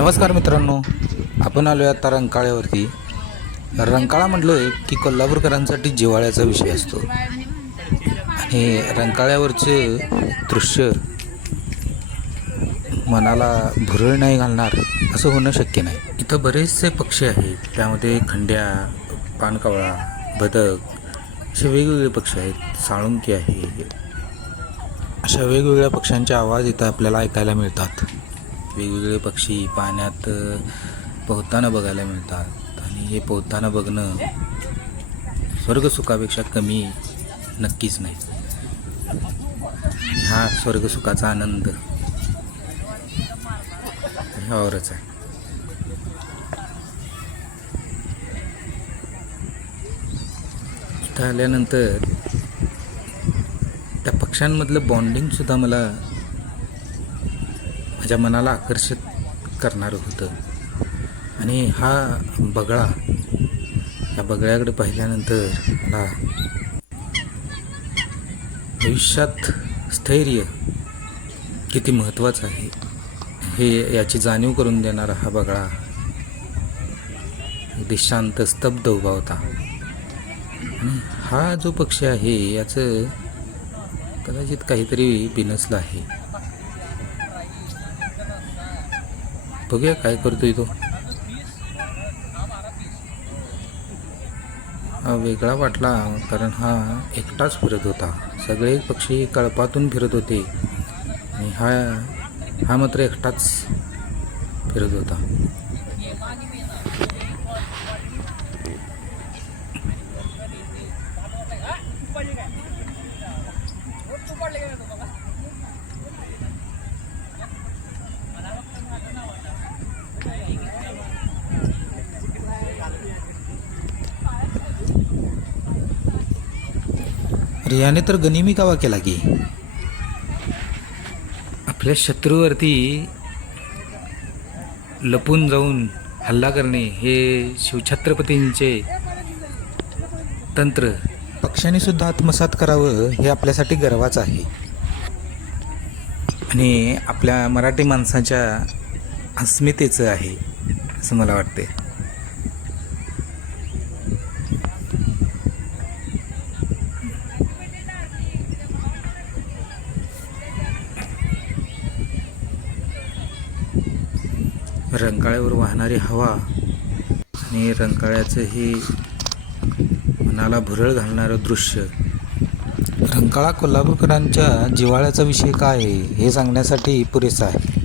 नमस्कार मित्रांनो, आपण आलो आता रंकाळ्यावरती. रंकाळा म्हटलं की कोल्हापूरकरांसाठी जिव्हाळ्याचा विषय असतो आणि रंकाळ्यावरचे दृश्य मनाला भुरळ नाही घालणार असं होणं शक्य नाही. इथं बरेचसे पक्षी आहेत, त्यामध्ये खंड्या, पाणकावळा, बदक असे वेगवेगळे पक्षी आहेत, साळुंकी आहे. अशा वेगवेगळ्या पक्ष्यांचे आवाज इथं आपल्याला ऐकायला मिळतात. वेगवेगळे पक्षी पाण्यात पोहताना बघायला मिळतात आणि हे पोहताना बघणं स्वर्गसुखापेक्षा कमी नक्कीच नाही. हा स्वर्गसुखाचा आनंद ह्यावरच आहे. इथं आल्यानंतर त्या पक्ष्यांमधलं बॉन्डिंगसुद्धा माझ्या मनाला आकर्षित करणारं होतं. आणि हा बगळा, या बगळ्याकडे पाहिल्यानंतर मला आयुष्यात स्थैर्य किती महत्त्वाचं आहे हे याची जाणीव करून देणारा हा बगळा अगदी शांत स्तब्ध उभा होता. आणि हा जो पक्षी आहे याचं कदाचित काहीतरी बिनसलं आहे. बघूया काय करतोय तो. हा वेगळा वाटला कारण हा एकटाच फिरत होता. सगळे पक्षी कळपातून फिरत होते आणि हा मात्र एकटाच फिरत होता. याने तर गनिमी कावा केला की आपल्या शत्रूवरती लपून जाऊन हल्ला करणे हे शिवछत्रपतींचे तंत्र पक्ष्यांनी सुद्धा आत्मसात करावं हे आपल्यासाठी गर्वाचं आहे आणि आपल्या मराठी माणसाच्या अस्मितेचं आहे असं मला वाटते. रंकाळ्यावर वाहणारी हवा आणि रंकाळ्याचं हे मनाला भुरळ घालणारं दृश्य. रंकाळा कोल्हापूरकरांच्या जिव्हाळ्याचा विषय काय आहे हे सांगण्यासाठी पुरेसा आहे.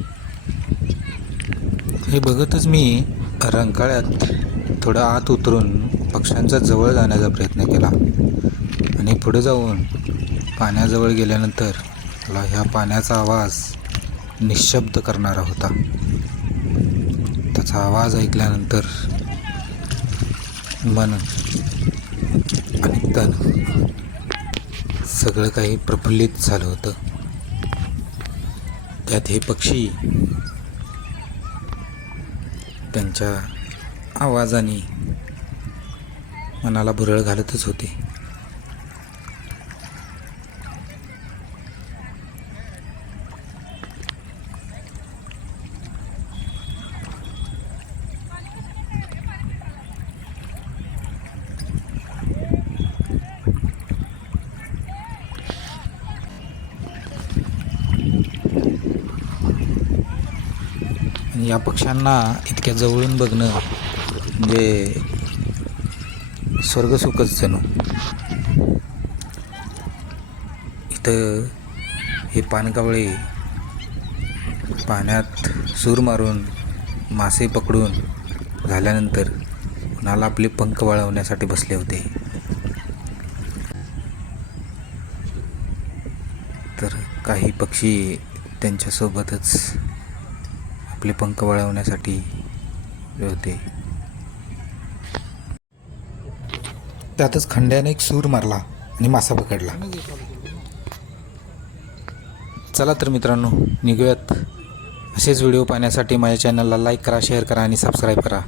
हे बघतच मी रंकाळ्यात थोडं आत उतरून पक्ष्यांच्या जवळ जाण्याचा प्रयत्न केला आणि पुढे जाऊन पाण्याजवळ गेल्यानंतर मला ह्या पाण्याचा आवाज निशब्द करणारा होता. त्याचा आवाज ऐकल्यानंतर मन आणि तन सगळं काही प्रफुल्लित झालं होतं. त्यात हे पक्षी त्यांच्या आवाजाने मनाला भुरळ घालतच होते. या पक्ष्यांना इतक्या जवळून बघणं म्हणजे स्वर्गसुखच जणू. इथं हे पाणकावळे पाण्यात सूर मारून मासे पकडून झाल्यानंतर कुणाला आपले पंख वळवण्यासाठी बसले होते. तर काही पक्षी त्यांच्यासोबतच आपले पंख वळवण्यासाठी होते. त्यातच खंड्याने एक सूर मारला आणि मासा पकडला. चला तर मित्रांनो, निघूयात. असेच व्हिडिओ पाहण्यासाठी माझ्या चॅनलला लाईक करा, शेअर करा आणि सबस्क्राईब करा.